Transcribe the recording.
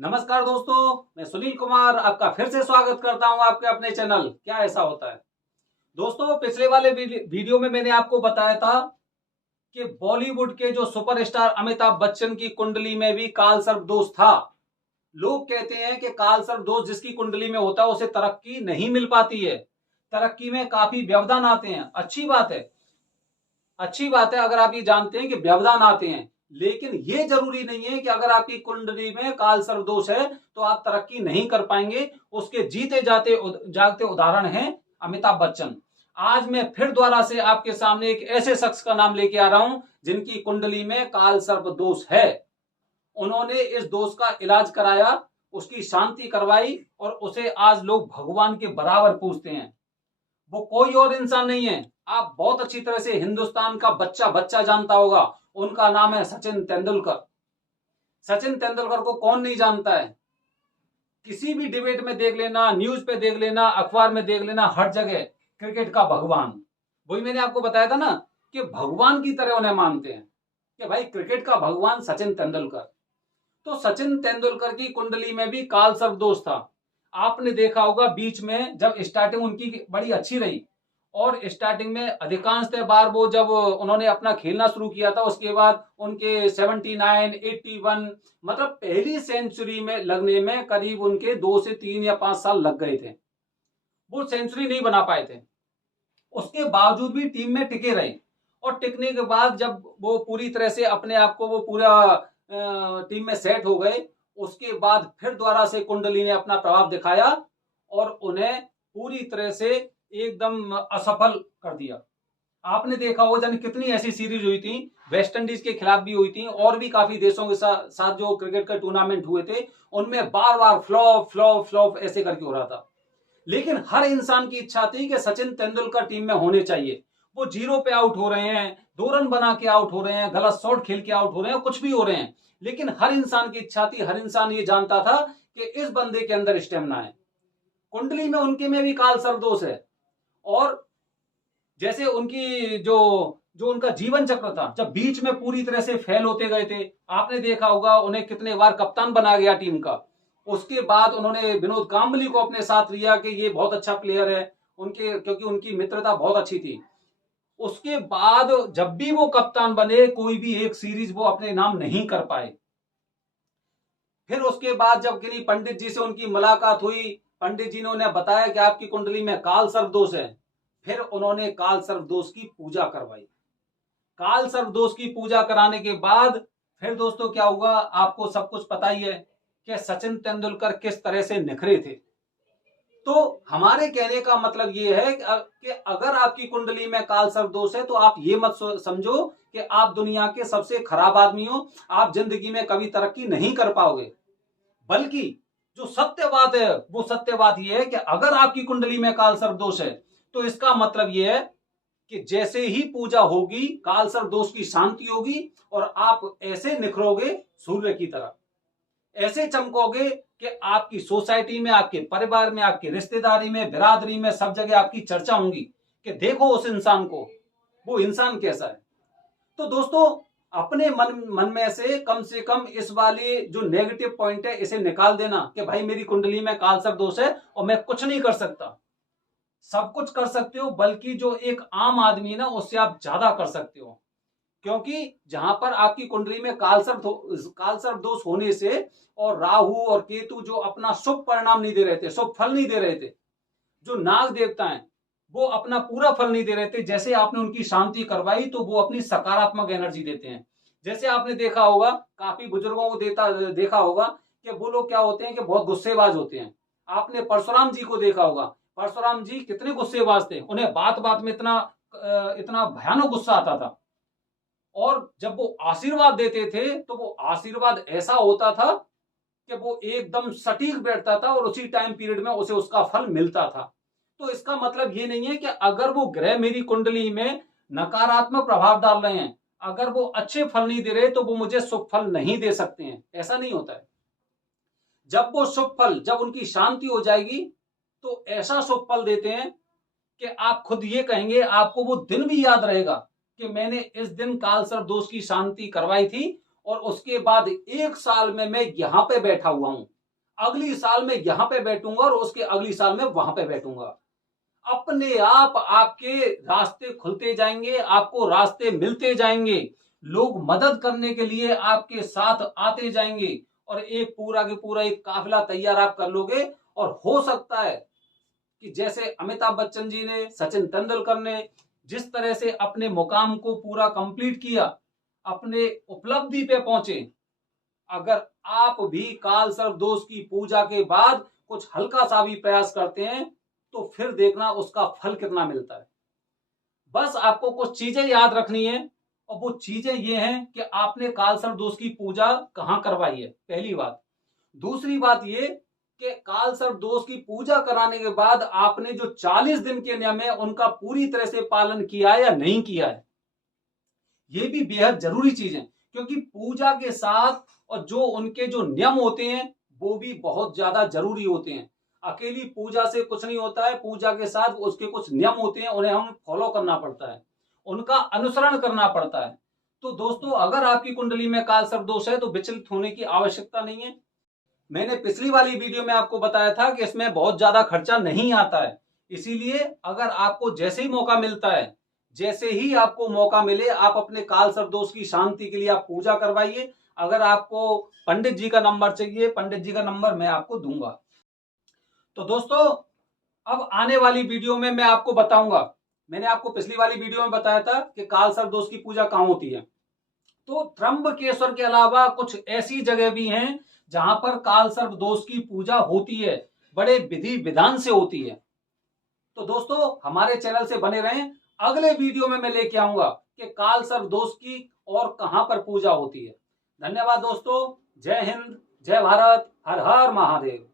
नमस्कार दोस्तों, मैं सुनील कुमार आपका फिर से स्वागत करता हूं आपके अपने चैनल क्या ऐसा होता है। दोस्तों, पिछले वाले वीडियो में मैंने आपको बताया था कि बॉलीवुड के जो सुपरस्टार अमिताभ बच्चन की कुंडली में भी काल सर्प दोष था। लोग कहते हैं कि काल सर्प दोष जिसकी कुंडली में होता है उसे तरक्की नहीं मिल पाती है, तरक्की में काफी व्यवधान आते हैं। अच्छी बात है, अच्छी बात है अगर आप ये जानते हैं कि व्यवधान आते हैं, लेकिन ये जरूरी नहीं है कि अगर आपकी कुंडली में काल सर्प दोष है तो आप तरक्की नहीं कर पाएंगे। उसके जीते जाते जागते उदाहरण हैं अमिताभ बच्चन। आज मैं फिर दोबारा से आपके सामने एक ऐसे शख्स का नाम लेके आ रहा हूं जिनकी कुंडली में काल सर्प दोष है। उन्होंने इस दोष का इलाज कराया, उसकी शांति करवाई और उसे आज लोग भगवान के बराबर पूजते हैं। वो कोई और इंसान नहीं है, आप बहुत अच्छी तरह से हिंदुस्तान का बच्चा बच्चा जानता होगा। उनका नाम है सचिन तेंदुलकर। सचिन तेंदुलकर को कौन नहीं जानता है। किसी भी डिबेट में देख लेना, न्यूज पे देख लेना, अखबार में देख लेना, हर जगह क्रिकेट का भगवान। वही मैंने आपको बताया था ना कि भगवान की तरह उन्हें मानते हैं कि भाई क्रिकेट का भगवान सचिन तेंदुलकर। तो सचिन तेंदुलकर की कुंडली में भी काल सर्प दोष था। आपने देखा होगा बीच में जब स्टार्टिंग उनकी बड़ी अच्छी रही और स्टार्टिंग में अधिकांशतः बार वो जब उन्होंने अपना खेलना शुरू किया था उसके बाद उनके 79 81 मतलब पहली सेंचुरी में लगने में करीब उनके 2 से 3 या 5 साल लग गए थे। वो सेंचुरी नहीं बना पाए थे, उसके बावजूद भी टीम में टिके रहे। और टिकने के बाद जब वो पूरी तरह से अपने आप को वो पूरा टीम में सेट हो गए, उसके बाद फिर दोबारा से कुंडली ने अपना प्रभाव दिखाया और उन्हें पूरी तरह से एकदम असफल कर दिया। आपने देखा होगा जाने कितनी ऐसी सीरीज हुई थी, वेस्ट इंडीज के खिलाफ भी हुई थी और भी काफी देशों के साथ जो क्रिकेट का टूर्नामेंट हुए थे उनमें बार बार फ्लॉप फ्लॉप फ्लॉप ऐसे करके हो रहा था। लेकिन हर इंसान की इच्छा थी कि सचिन तेंदुलकर टीम में होने चाहिए। वो जीरो पे आउट हो रहे हैं, 2 रन बना के आउट हो रहे हैं, गलत शॉट खेल के आउट हो रहे हैं, कुछ भी हो रहे हैं, लेकिन हर इंसान की इच्छा थी, हर इंसान ये जानता था कि इस बंदे के अंदर स्टेमिना है। कुंडली में उनके में भी काल सर्प दोष है। और जैसे उनकी जो जो उनका जीवन चक्र था जब बीच में पूरी तरह से फेल होते गए थे, आपने देखा होगा उन्हें कितने बार कप्तान बनाया गया टीम का। उसके बाद उन्होंने विनोद कांबली को अपने साथ लिया कि ये बहुत अच्छा प्लेयर है, उनके क्योंकि उनकी मित्रता बहुत अच्छी थी। उसके बाद जब भी वो कप्तान बने कोई भी एक सीरीज वो अपने नाम नहीं कर पाए। फिर उसके बाद जब किन्हीं पंडित जी से उनकी मुलाकात हुई, पंडित जी ने उन्हें बताया कि आपकी कुंडली में काल सर्प दोष है। फिर उन्होंने काल सर्प दोष की पूजा करवाई। काल सर्प दोष की पूजा कराने के बाद फिर दोस्तों क्या हुआ, आपको सब कुछ पता ही है कि सचिन तेंदुलकर किस तरह से निखरे थे। तो हमारे कहने का मतलब ये है कि अगर आपकी कुंडली में काल सर्प दोष है तो आप ये मत समझो कि आप दुनिया के सबसे खराब आदमी हो, आप जिंदगी में कभी तरक्की नहीं कर पाओगे। बल्कि जो सत्य बात है वो सत्य बात यह है कि अगर आपकी कुंडली में काल सर्प दोष है तो इसका मतलब यह है कि जैसे ही पूजा होगी काल सर्प दोष की शांति होगी और आप ऐसे निखरोगे सूर्य की तरह, ऐसे चमकोगे कि आपकी सोसाइटी में, आपके परिवार में, आपकी रिश्तेदारी में, बिरादरी में, सब जगह आपकी चर्चा होगी कि देखो उस इंसान को, वो इंसान कैसा है। तो दोस्तों, अपने मन में से कम इस वाले जो नेगेटिव पॉइंट है इसे निकाल देना कि भाई मेरी कुंडली में काल सर्प दोष है और मैं कुछ नहीं कर सकता। सब कुछ कर सकते हो, बल्कि जो एक आम आदमी ना उससे आप ज्यादा कर सकते हो। क्योंकि जहां पर आपकी कुंडली में काल सर्प दोष होने से और राहु और केतु जो अपना शुभ परिणाम नहीं दे रहे थे, शुभ फल नहीं दे रहे थे, जो नाग देवता हैं वो अपना पूरा फल नहीं दे रहे थे, जैसे आपने उनकी शांति करवाई तो वो अपनी सकारात्मक एनर्जी देते हैं। जैसे आपने देखा होगा, काफी बुजुर्गों को देखा होगा कि वो लोग क्या होते हैं कि बहुत गुस्सेबाज होते हैं। आपने परशुराम जी को देखा होगा, परशुराम जी कितने गुस्सेबाज थे, उन्हें बात बात में इतना भयानक गुस्सा आता था। और जब वो आशीर्वाद देते थे तो वो आशीर्वाद ऐसा होता था कि वो एकदम सटीक बैठता था और उसी टाइम पीरियड में उसे उसका फल मिलता था। तो इसका मतलब ये नहीं है कि अगर वो ग्रह मेरी कुंडली में नकारात्मक प्रभाव डाल रहे हैं, अगर वो अच्छे फल नहीं दे रहे तो वो मुझे शुभ फल नहीं दे सकते हैं, ऐसा नहीं होता है। जब वो शुभ फल, जब उनकी शांति हो जाएगी तो ऐसा शुभ फल देते हैं कि आप खुद ये कहेंगे, आपको वो दिन भी याद रहेगा कि मैंने इस दिन काल सर्प दोष की शांति करवाई थी और उसके बाद 1 साल में मैं यहां पे बैठा हुआ हूं, अगली साल में यहां पे बैठूंगा और उसके अगली साल में वहां पे बैठूंगा। अपने आप आपके रास्ते खुलते जाएंगे, आपको रास्ते मिलते जाएंगे, लोग मदद करने के लिए आपके साथ आते जाएंगे और एक पूरा के पूरा एक काफिला तैयार आप कर लोगे। और हो सकता है कि जैसे अमिताभ बच्चन जी ने, सचिन तेंदुलकर ने जिस तरह से अपने मुकाम को पूरा कंप्लीट किया, अपने उपलब्धि पे पहुंचे, अगर आप भी काल सर्प दोष की पूजा के बाद कुछ हल्का सा भी प्रयास करते हैं तो फिर देखना उसका फल कितना मिलता है। बस आपको कुछ चीजें याद रखनी है और वो चीजें ये हैं कि आपने काल सर्प दोष की पूजा कहां करवाई है, पहली बात। दूसरी बात ये कि काल सर्प दोष की पूजा कराने के बाद आपने जो 40 दिन के नियम है उनका पूरी तरह से पालन किया है या नहीं किया है। ये भी बेहद जरूरी चीज है, क्योंकि पूजा के साथ और जो उनके जो नियम होते हैं वो भी बहुत ज्यादा जरूरी होते हैं। अकेली पूजा से कुछ नहीं होता है, पूजा के साथ उसके कुछ नियम होते हैं, उन्हें हम फॉलो करना पड़ता है, उनका अनुसरण करना पड़ता है। तो दोस्तों, अगर आपकी कुंडली में काल सर्प दोष है तो विचलित होने की आवश्यकता नहीं है। मैंने पिछली वाली वीडियो में आपको बताया था कि इसमें बहुत ज्यादा खर्चा नहीं आता है, इसीलिए अगर आपको जैसे ही मौका मिलता है, जैसे ही आपको मौका मिले, आप अपने काल सर्प दोष की शांति के लिए आप पूजा करवाइए। अगर आपको पंडित जी का नंबर चाहिए, पंडित जी का नंबर मैं आपको दूंगा। तो दोस्तों, अब आने वाली वीडियो में मैं आपको बताऊंगा, मैंने आपको पिछली वाली वीडियो में बताया था कि काल सर्प दोष की पूजा कहां होती है। तो त्र्यंबकेश्वर के अलावा कुछ ऐसी जगह भी हैं जहां पर काल सर्प दोष की पूजा होती है, बड़े विधि विधान से होती है। तो दोस्तों, हमारे चैनल से बने रहें, अगले वीडियो में मैं लेके आऊंगा कि काल सर्प दोष की और कहां पर पूजा होती है। धन्यवाद दोस्तों, जय हिंद, जय भारत, हर हर महादेव।